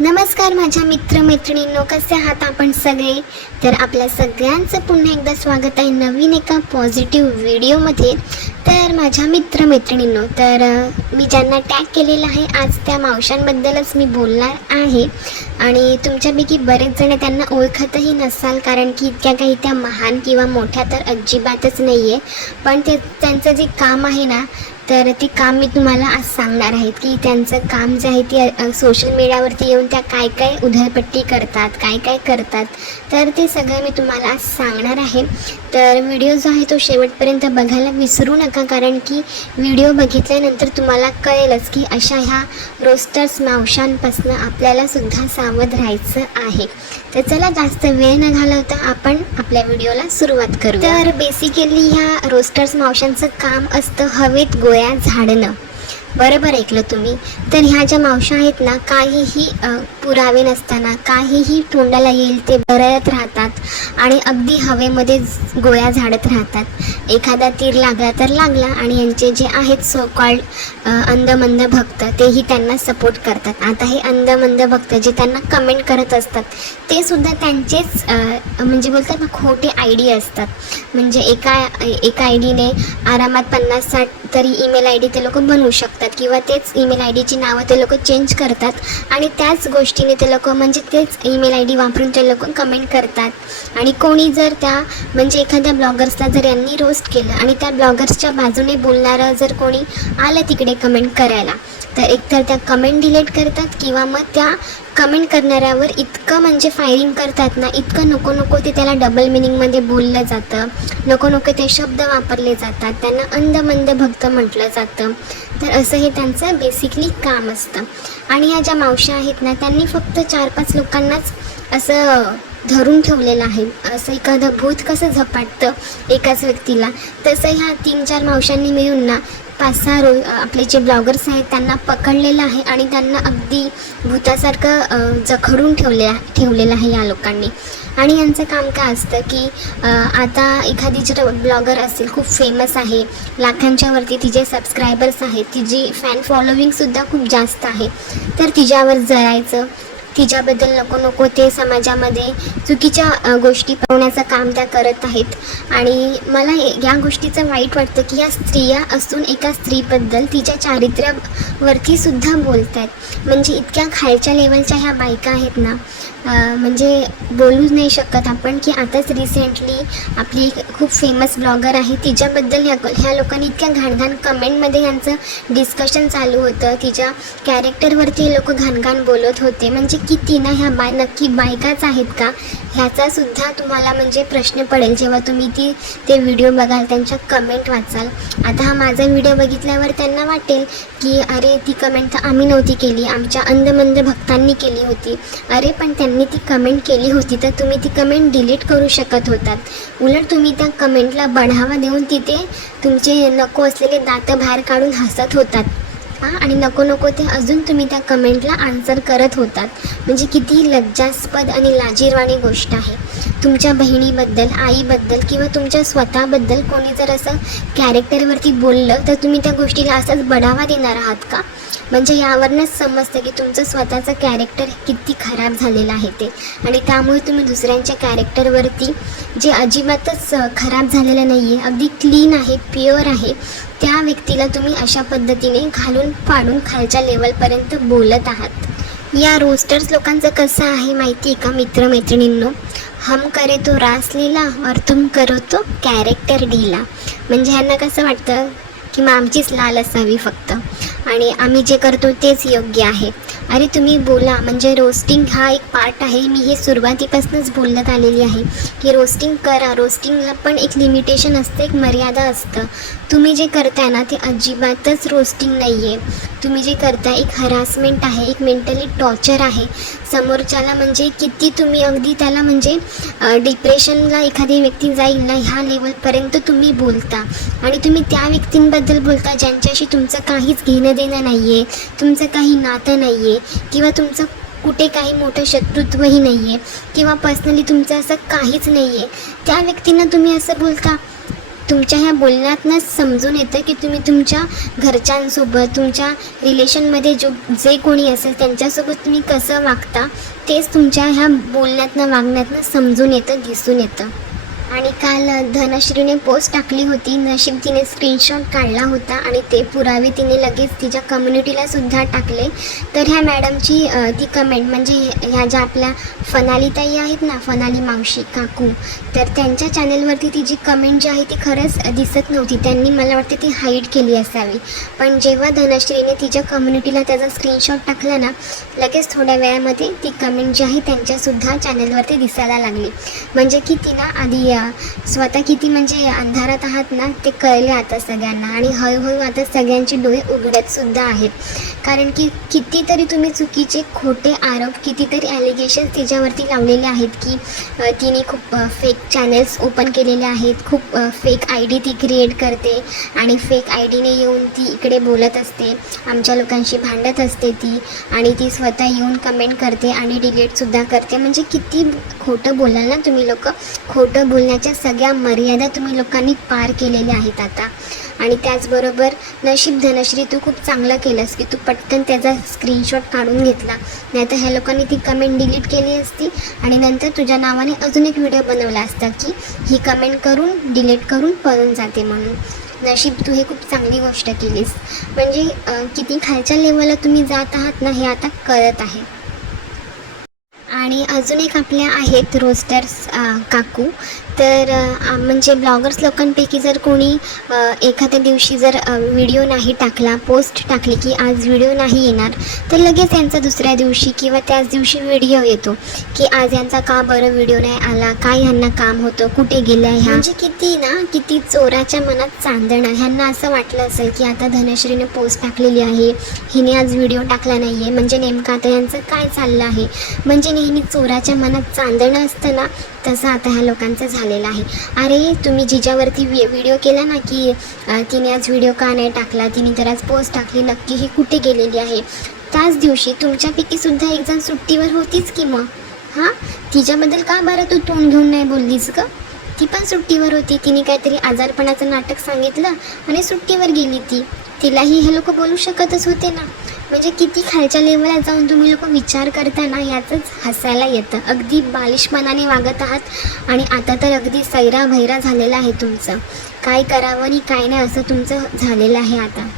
नमस्कार माझ्या मित्रमैत्रिणींनो, कसे आहात आपण सगळे? तर आपल्या सगळ्यांचं पुन्हा एकदा स्वागत आहे नवीन एका पॉझिटिव्ह व्हिडिओमध्ये. तर माझ्या मित्रमैत्रिणींनो, तर मी ज्यांना टॅग केलेलं आहे आज त्या मावशांबद्दलच मी बोलणार आहे. आणि तुमच्यापैकी बरेच जण त्यांना ओळखतही नसाल, कारण की इतक्या काही त्या महान किंवा मोठ्या तर अजिबातच नाही आहे. पण त्यांचं जे काम आहे ना, तर ते काम मी तुम्हाला आज सांगणार आहे की त्यांचं काम जे आहे ते सोशल मीडियावरती येऊन त्या काय काय उधळपट्टी करतात, काय काय करतात, तर ते सगळं मी तुम्हाला आज सांगणार आहे. तर व्हिडिओ जो आहे तो शेवटपर्यंत बघायला विसरू नका, कारण की व्हिडिओ बघितल्यानंतर तुम्हाला कळेलच की अशा ह्या रोस्टर्स मावशांपासून आपल्यालासुद्धा सावध राहायचं आहे. तर चला जास्त वेळ न घालवता आपण आपल्या व्हिडिओला सुरुवात करू. तर बेसिकली ह्या रोस्टर्स मावशांचं काम असतं हवेत गोळ्या झाडणं. बरोबर ऐकलं तुम्ही. तर ह्या ज्या मावशा आहेत ना, काहीही पुरावे नसताना काहीही तोंडाला येईल ते बरळत राहतात आणि अगदी हवेमध्ये गोळ्या झाडत राहतात. एखादा तीर लागला तर लागला, आणि यांचे जे आहेत सो कॉल्ड अंधमंद भक्त तेही त्यांना सपोर्ट करतात. आता हे अंधमंद भक्त जे त्यांना कमेंट करत असतात ते सुद्धा त्यांचेच म्हणजे बोलतात ना, खोटे आय डी असतात. म्हणजे एका आय डीने आरामात 50-60 तरी ईमेल आय डी ते लोक बनवू शकतात, किंवा तेच ईमेल आय डीची नावं ते लोक चेंज करतात आणि त्याच गोष्टीने ते लोक म्हणजे तेच ईमेल आय डी वापरून ते लोक कमेंट करतात. आणि कोणी जर त्या म्हणजे एखाद्या ब्लॉगर्सला जर यांनी रोस्ट केलं आणि त्या ब्लॉगर्सच्या बाजूने बोलणारं जर कोणी आलं तिकडे कमेंट करायला, तर एकतर त्या कमेंट डिलीट करतात, किंवा मग त्या कमेंट करणाऱ्यावर इतकं म्हणजे फायरिंग करतात ना, इतकं नको नको ते त्याला डबल मिनिंगमध्ये बोललं जातं, नको नको ते शब्द वापरले जातात, त्यांना अंधमंद भक्त म्हटलं जातं. तर असं हे त्यांचं बेसिकली काम असतं. आणि ह्या ज्या मावशा आहेत ना, त्यांनी फक्त 4-5 लोकांनाच असं धरून ठेवलेलं आहे. असं एखादं भूत कसं झपाटतं एकाच व्यक्तीला, तसं ह्या 3-4 मावशांनी मिळून ना 5-6 आपले जे ब्लॉगर्स आहेत त्यांना पकडलेलं आहे आणि त्यांना अगदी भूतासारखं जखडून ठेवलेलं आहे या लोकांनी. आणि यांचं काम काय असतं की आता एखादी जर ब्लॉगर असेल, खूप फेमस आहे, लाखांच्या वरती तिचे सबस्क्रायबर्स आहेत, तिची फॅन फॉलोविंगसुद्धा खूप जास्त आहे, तर तिच्यावर जळायचं, तिच्याबद्दल नको नको ते समाजामध्ये चुकीच्या गोष्टी पळवण्याचं काम त्या करत आहेत. आणि मला या गोष्टीचं वाईट वाटतं की या स्त्रिया असून एका स्त्रीबद्दल तिच्या चारित्र्यावरती सुद्धा बोलत आहेत. म्हणजे इतक्या खालच्या लेवलच्या ह्या बायका आहेत ना, म्हणजे बोलूच नाही शकत आपण की आताच रिसेंटली आपली खूप फेमस ब्लॉगर आहे, तिच्याबद्दल ह्या लोकांनी इतक्या घाणघाण कमेंटमध्ये यांचं डिस्कशन चालू होतं, तिच्या कॅरेक्टरवरती हे लोक घाणघाण बोलत होते. म्हणजे किती ना ह्या नक्की बायकाच आहेत का, ह्याचासुद्धा तुम्हाला म्हणजे प्रश्न पडेल जेव्हा तुम्ही ते व्हिडिओ बघाल, त्यांच्या कमेंट वाचाल. आता हा माझा व्हिडिओ बघितल्यावर त्यांना वाटेल की अरे ती कमेंट तर आम्ही नव्हती केली, आमच्या अंधमंद भक्तांनी केली होती. अरे पण त्यांनी ती कमेंट केली होती तर तुम्ही ती कमेंट डिलीट करू शकत होतात. उलट तुम्ही त्या कमेंटला बढावा देऊन तिथे तुमचे नको असलेले दात बाहेर काढून हसत होतात. आणि नको नको ते अजून तुम्ही त्या कमेंटला आन्सर करत होतात. म्हणजे किती लज्जास्पद आणि लाजिरवाणी गोष्ट आहे. तुमच्या बहिणीबद्दल, आईबद्दल किंवा तुमच्या स्वतःबद्दल कोणी जर असं कॅरेक्टरवरती बोललं तर तुम्ही त्या गोष्टीला असाच बढावा देणार आहात का? म्हणजे यावरूनच समजतं की तुमचं स्वतःचं कॅरेक्टर किती खराब झालेलं आहे ते. आणि त्यामुळे तुम्ही दुसऱ्यांच्या कॅरेक्टरवरती जे अजिबातच खराब झालेलं नाही आहे, अगदी क्लीन आहे, प्युअर आहे, त्या व्यक्तीला तुम्ही अशा पद्धतीने घालून पाडून खालच्या लेवलपर्यंत बोलत आहात. या रोस्टर्स लोकांचं कसं आहे माहिती आहे का मित्रमैत्रिणींनो? हम करे तो रासलीला और तुम करो तो कॅरेक्टर डीला. म्हणजे ह्यांना कसं वाटतं की मग आमचीच लाल असावी फक्त, आणि आम्ही जे करतो तेच योग्य आहे. अरे तुम्ही बोला. म्हणजे रोस्टिंग हा एक पार्ट आहे. मी हे सुरुवातीपासूनच बोलत आलेली आहे की रोस्टिंग करा, रोस्टिंगला पण एक लिमिटेशन असते, एक मर्यादा असतं. तुम्ही जे करताय ना ते अजिबातच रोस्टिंग नाही आहे. तुम्ही जे करताय एक हरासमेंट आहे, एक मेंटली टॉर्चर आहे समोरच्याला. म्हणजे किती तुम्ही अगदी त्याला म्हणजे डिप्रेशनला एखादी व्यक्ती जाईल ना ह्या लेवलपर्यंत तुम्ही बोलता. आणि तुम्ही त्या व्यक्तींबद्दल बोलता ज्यांच्याशी तुमचं काहीच घेणं देणं नाही आहे, तुमचं काही नातं नाही आहे, किंवा तुमचं कुठे काही मोठं शत्रुत्वही नाही आहे, किंवा पर्सनली तुमचं असं काहीच नाही आहे. त्या व्यक्तींना तुम्ही असं बोलता. तुमच्या ह्या बोलण्यातनंच समजून येतं की तुम्ही तुमच्या घरच्यांसोबत, तुमच्या रिलेशनमध्ये जे कोणी असेल त्यांच्यासोबत तुम्ही कसं वागता, तेच तुमच्या ह्या बोलण्यातनं, वागण्यातनं समजून येतं, दिसून येतं. आणि काल धनश्रीने पोस्ट टाकली होती. नशीब तिने स्क्रीनशॉट काढला होता आणि ते पुरावे तिने लगेच तिच्या कम्युनिटीलासुद्धा टाकले. तर ह्या मॅडमची ती कमेंट म्हणजे ह्या ज्या आपल्या फनाली ताई आहेत ना, फनाली मावशी काकू, तर त्यांच्या चॅनलवरती ती जी कमेंट जी आहे ती खरंच दिसत नव्हती. त्यांनी मला वाटते ती हाईड केली असावी. पण जेव्हा धनश्रीने तिच्या कम्युनिटीला त्याचा स्क्रीनशॉट टाकला ना, लगेच थोड्या वेळामध्ये ती कमेंट जी आहे त्यांच्यासुद्धा चॅनलवरती दिसायला लागली. म्हणजे की तिला आधी स्वतः किती म्हणजे अंधारात आहात ना ते कळले आता सगळ्यांना. आणि हळूहळू आता सगळ्यांचे डोळे उघडतसुद्धा आहेत. कारण की कितीतरी तुम्ही चुकीचे खोटे आरोप, कितीतरी ॲलिगेशन्स तिच्यावरती लावलेले आहेत की तिने खूप फेक चॅनल्स ओपन केलेले आहेत, खूप फेक आय डी ती क्रिएट करते आणि फेक आय डीने येऊन ती इकडे बोलत असते, आमच्या लोकांशी भांडत असते ती, आणि ती स्वतः येऊन कमेंट करते आणि डिलीटसुद्धा करते. म्हणजे किती खोटं बोलाल ना तुम्ही लोक. खोटं बोलण्याच्या सगळ्या मर्यादा तुम्ही लोकांनी पार केलेल्या आहेत आता. आणि त्याचबरोबर नशीब धनश्री तू खूप चांगलं केलंस की तू पटकन त्याचा स्क्रीनशॉट काढून घेतला, नाहीतर ह्या लोकांनी ती कमेंट डिलीट केली असती आणि नंतर तुझ्या नावाने अजून एक व्हिडिओ बनवला असता की ही कमेंट करून डिलीट करून पळून जाते म्हणून. नशीब तू हे खूप चांगली गोष्ट केलीस. म्हणजे किती खालच्या लेवलला तुम्ही जात आहात ना हे आता कळत आहे. आणि अजून एक आपल्या आहेत रोस्टर्स काकू. तर म्हणजे ब्लॉगर्स लोकांपैकी जर कोणी एखाद्या दिवशी जर व्हिडिओ नाही टाकला, पोस्ट टाकली की आज व्हिडिओ नाही येणार, तर लगेच यांचा दुसऱ्या दिवशी किंवा त्याच दिवशी व्हिडिओ येतो की आज यांचा का बरं व्हिडिओ नाही आला, काय ह्यांना काम होतं, कुठे गेल्या ह्या. म्हणजे किती चोराच्या मनात चांदणं. ह्यांना असं वाटलं असेल की आता धनश्रीने पोस्ट टाकलेली आहे, हिने आज व्हिडिओ टाकला नाही आहे, म्हणजे नेमकं आता यांचं काय चाललं आहे. म्हणजे नेहमी चोराच्या मनात चांदणं असतं ना, तसं आता ह्या लोकांचं झालेलं आहे. अरे तुम्ही जिच्यावरती व्हिडिओ केला ना की तिने आज व्हिडिओ का नाही टाकला, तिने तर आज पोस्ट टाकली, नक्की ही कुठे गेलेली आहे. त्याच दिवशी तुमच्यापैकीसुद्धा एकजण सुट्टीवर होतीच की मग. हां, तिच्याबद्दल का बरं तू तोंड घेऊन नाही बोललीस का? ती पण सुट्टीवर होती, तिने काहीतरी आजारपणाचं नाटक सांगितलं आणि सुट्टीवर गेली ती. तिलाही हे लोक बोलू शकतच होते ना. म्हणजे किती खालच्या लेवलला जाऊन तुम्ही लोक विचार करताना याचंच हसायला येतं. अगदी बालिशपणाने वागत आहात आणि आता तर अगदी सैरा भैरा झालेलं आहे तुमचं. काय करावं आणि काय नाही असं तुमचं झालेलं आहे आता.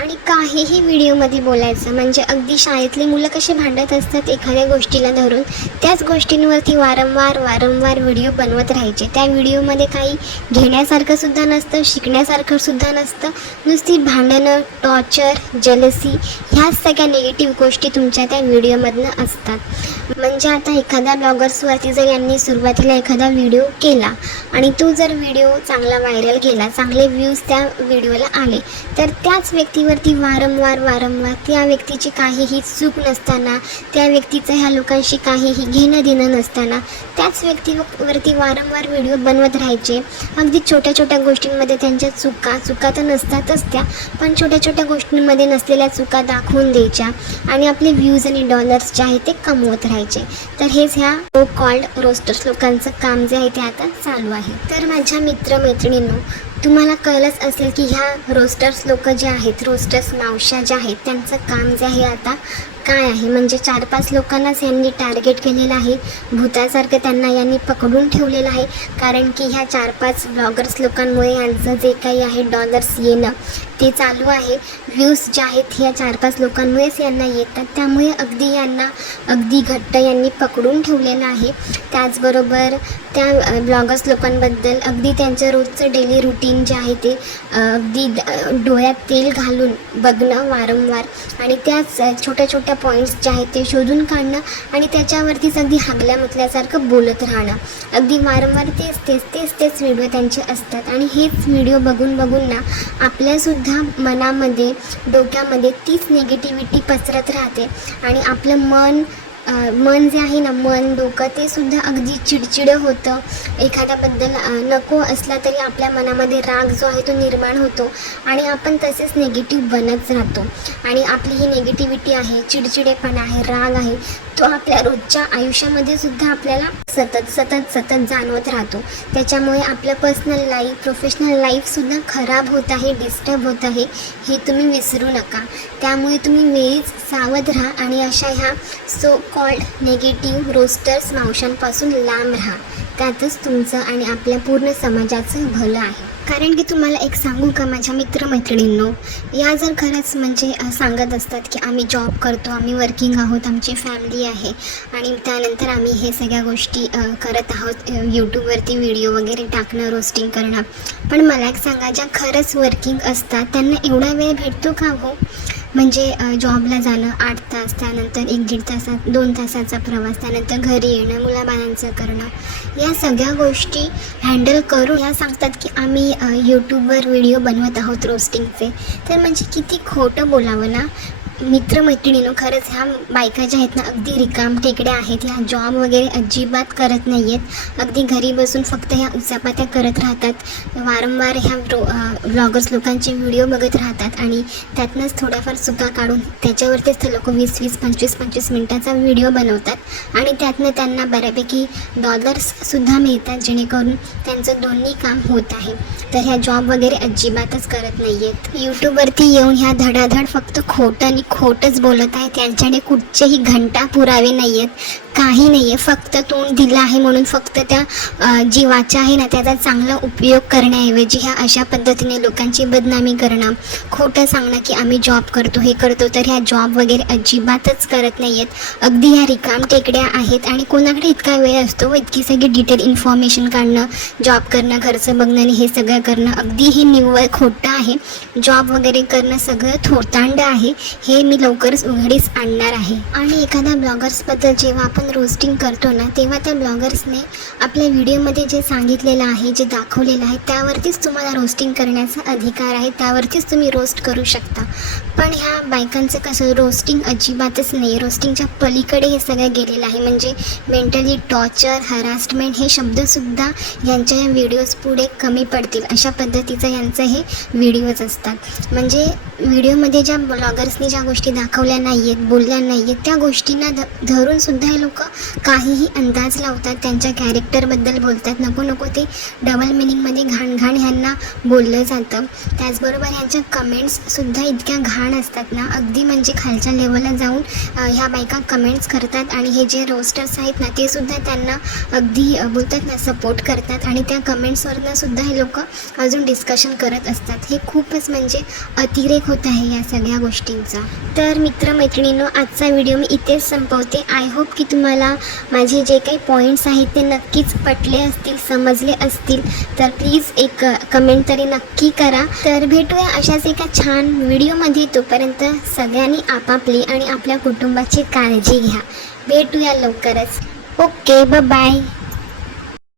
आणि काहीही व्हिडिओमध्ये बोलायचं म्हणजे अगदी शाळेतली मुलं कशी भांडत असतात एखाद्या गोष्टीला धरून, त्याच गोष्टींवरती वारंवार व्हिडिओ बनवत राहायचे. त्या व्हिडिओमध्ये काही घेण्यासारखंसुद्धा नसतं, शिकण्यासारखंसुद्धा नसतं. नुसती भांडणं, टॉर्चर, जेलसी, ह्याच सगळ्या निगेटिव्ह गोष्टी तुमच्या त्या व्हिडिओमधनं असतात. म्हणजे आता एखाद्या ब्लॉगर्सवरती जर यांनी सुरुवातीला एखादा व्हिडिओ केला आणि तो जर व्हिडिओ चांगला व्हायरल गेला, चांगले व्ह्यूज त्या व्हिडिओला आले, तर त्याच व्यक्तीवरती वारंवार त्या व्यक्तीची काहीही चूक नसताना, त्या व्यक्तीचं ह्या लोकांशी काहीही घेणं देणं नसताना त्याच व्यक्तीवरती वारंवार व्हिडिओ बनवत राहायचे. अगदी छोट्या गोष्टींमध्ये त्यांच्या चुका तर नसतातच त्या, पण छोट्या गोष्टींमध्ये नसलेल्या चुका दाखवून द्यायच्या आणि आपले व्ह्यूज आणि डॉलर्स जे आहे ते कमवत राहायचे. तर हेच ह्या सो कॉल्ड रोस्टर्स लोकांचं काम जे आहे ते आता चालू आहे. तर माझ्या मित्रमैत्रिणींनो, तुम्हाला कळलंच असेल की ह्या रोस्टर्स लोक जे आहेत, रोस्टर्स मावश्या ज्या आहेत, त्यांचं काम जे आहे आता काय आहे. म्हणजे 4-5 लोकांनाच यांनी टार्गेट केलेलं आहे. भूतासारखं त्यांना यांनी पकडून ठेवलेलं आहे. कारण की ह्या 4-5 ब्लॉगर्स लोकांमुळे यांचं जे काही आहे डॉलर्स येणं ते चालू आहे. व्ह्यूज जे आहेत ह्या 4-5 लोकांमुळेच यांना येतात. त्यामुळे अगदी घट्ट यांनी पकडून ठेवलेलं आहे. त्याचबरोबर त्या ब्लॉगर्स लोकांबद्दल अगदी त्यांचं रोजचं डेली रुटीन जे आहे ते अगदी डोळ्यात तेल घालून बघणं वारंवार आणि त्याच छोट्या पॉईंट्स जे आहेत ते शोधून काढणं आणि त्याच्यावरतीच अगदी हागल्या मुतल्यासारखं बोलत राहणं. अगदी वारंवार तेच व्हिडिओ त्यांचे असतात. आणि हेच व्हिडिओ बघून ना आपल्यासुद्धा मनामध्ये, डोक्यामध्ये तीच निगेटिव्हिटी पसरत राहते आणि आपलं मन मन जे आहे ना, मन डोकं ते सुद्धा अगदी चिडचिडं होतं. एखाद्याबद्दल नको असला तरी आपल्या मनामध्ये राग जो आहे तो निर्माण होतो आणि आपण तसेच निगेटिव्ह बनत राहतो. आणि आपली ही निगेटिव्हिटी आहे, चिडचिडेपणा आहे, राग आहे, तो आपल्या रोजच्या आयुष्यामध्ये सुद्धा आपल्याला सतत जाणवत राहतो. त्याच्यामुळे आपलं पर्सनल लाईफ, प्रोफेशनल लाईफसुद्धा खराब होत आहे, डिस्टर्ब होत आहे, हे तुम्ही विसरू नका. त्यामुळे तुम्ही वेळीच सावध राहा आणि अशा ह्या सो कॉल्ड निगेटिव्ह रोस्टर्स मावशांपासून लांब राहा. त्यातच तुमचं आणि आपल्या पूर्ण समाजाचं भलं आहे. कारण की तुम्हाला एक सांगू का माझ्या मित्रमैत्रिणींनो, या जर खरंच म्हणजे सांगत असतात की आम्ही जॉब करतो, आम्ही वर्किंग आहोत, आमची फॅमिली आहे आणि त्यानंतर आम्ही हे सगळ्या गोष्टी करत आहोत, यूट्यूबवरती व्हिडिओ वगैरे टाकणं, रोस्टिंग करणं. पण मला एक सांगा, ज्या खरंच वर्किंग असतात त्यांना एवढा वेळ भेटतो का हो? म्हणजे जॉबला जाणं 8 तास, त्यानंतर 1-1.5 तासात 2 तासाचा प्रवास, त्यानंतर घरी येणं, मुलाबाळांचं करणं, या सगळ्या गोष्टी हँडल करून या सांगतात की आम्ही यूट्यूबवर व्हिडिओ बनवत आहोत रोस्टिंगचे. तर म्हणजे किती खोटं बोलावं ना मित्रमैत्रिणीनं. खरंच ह्या बायका ज्या आहेत ना, अगदी रिकाम टेकड्या आहेत. ह्या जॉब वगैरे अजिबात करत नाही आहेत. अगदी घरी बसून फक्त ह्या उचापात्या करत राहतात. वारंवार ह्या ब्लॉगर्स लोकांचे व्हिडिओ बघत राहतात आणि त्यातनंच थोड्याफार चुका काढून त्याच्यावरतीच ते लोक 20-20, 25-25 मिनटाचा व्हिडिओ बनवतात आणि त्यातनं त्यांना बऱ्यापैकी डॉलर्ससुद्धा मिळतात, जेणेकरून त्यांचं दोन्ही काम होत आहे. तर ह्या जॉब वगैरे अजिबातच करत नाही आहेत. यूट्यूबवरती येऊन ह्या धडाधड फक्त खोटं आणि खोटंच बोलत आहे. त्यांच्याकडे कुठचेही घंटा पुरावे नाही आहेत, काही नाही आहे. फक्त तोंड दिलं आहे म्हणून फक्त त्या जी वाचा आहे ना त्याचा चांगला उपयोग करण्याऐवजी ह्या अशा पद्धतीने लोकांची बदनामी करणं, खोटं सांगणं की आम्ही जॉब करतो, हे करतो. तर ह्या जॉब वगैरे अजिबातच करत नाही आहेत. अगदी ह्या रिकाम टेकड्या आहेत आणि कोणाकडे इतका वेळ असतो इतकी सगळी डिटेल इन्फॉर्मेशन काढणं, जॉब करणं, घरचं बघणं आणि हे सगळं करणं. अगदी हे निव्वळ खोटं आहे. जॉब वगैरे करणं सगळं थोतांड आहे, हे मी लवकरच उघडीस आणणार आहे. आणि एखाद्या ब्लॉगर्सबद्दल जेव्हा आपण रोस्टिंग करतो ना, तेव्हा त्या ब्लॉगर्सने आपल्या व्हिडिओमध्ये जे सांगितलेलं आहे, जे दाखवलेलं आहे, त्यावरतीच तुम्हाला रोस्टिंग करण्याचा अधिकार आहे, त्यावरतीच तुम्ही रोस्ट करू शकता. पण ह्या बायकांचं कसं, रोस्टिंग अजिबातच नाही. रोस्टिंगच्या पलीकडे हे सगळं गेलेलं आहे. म्हणजे मेंटली टॉर्चर, हॅरासमेंट हे शब्दसुद्धा यांच्या या व्हिडिओज पुढे कमी पडतील अशा पद्धतीचं यांचं हे व्हिडिओज असतात. म्हणजे व्हिडिओमध्ये ज्या ब्लॉगर्सनी ज्या गोष्टी दाखवल्या नाही आहेत, बोलल्या नाही आहेत, त्या गोष्टींना धरूनसुद्धा हे लोक काहीही अंदाज लावतात, त्यांच्या कॅरेक्टरबद्दल बोलतात. नको ते डबल मिनिंगमध्ये घाण ह्यांना बोललं जातं. त्याचबरोबर ह्यांच्या कमेंट्ससुद्धा इतक्या घाण असतात ना, अगदी म्हणजे खालच्या लेवलला जाऊन ह्या बायका कमेंट्स करतात आणि हे जे रोस्टर्स आहेत ना ते सुद्धा त्यांना अगदी बोलतात ना सपोर्ट करतात आणि त्या कमेंट्सवरनं सुद्धा हे लोक अजून डिस्कशन करत असतात. हे खूपच म्हणजे अतिरेक होत आहे या सगळ्या गोष्टींचा. तर मित्रमैत्रिणींनो, आजचा व्हिडिओ मी इथेच संपवते. आय होप की तुम्हाला माझे जे काही पॉईंट्स आहेत ते नक्कीच पटले असतील, समजले असतील. तर प्लीज एक कमेंट तरी नक्की करा. तर भेटूया अशाच एका छान व्हिडिओमध्ये. तोपर्यंत सगळ्यांनी आपापली आणि आपल्या कुटुंबाची काळजी घ्या. भेटूया लवकरच. Okay, bye.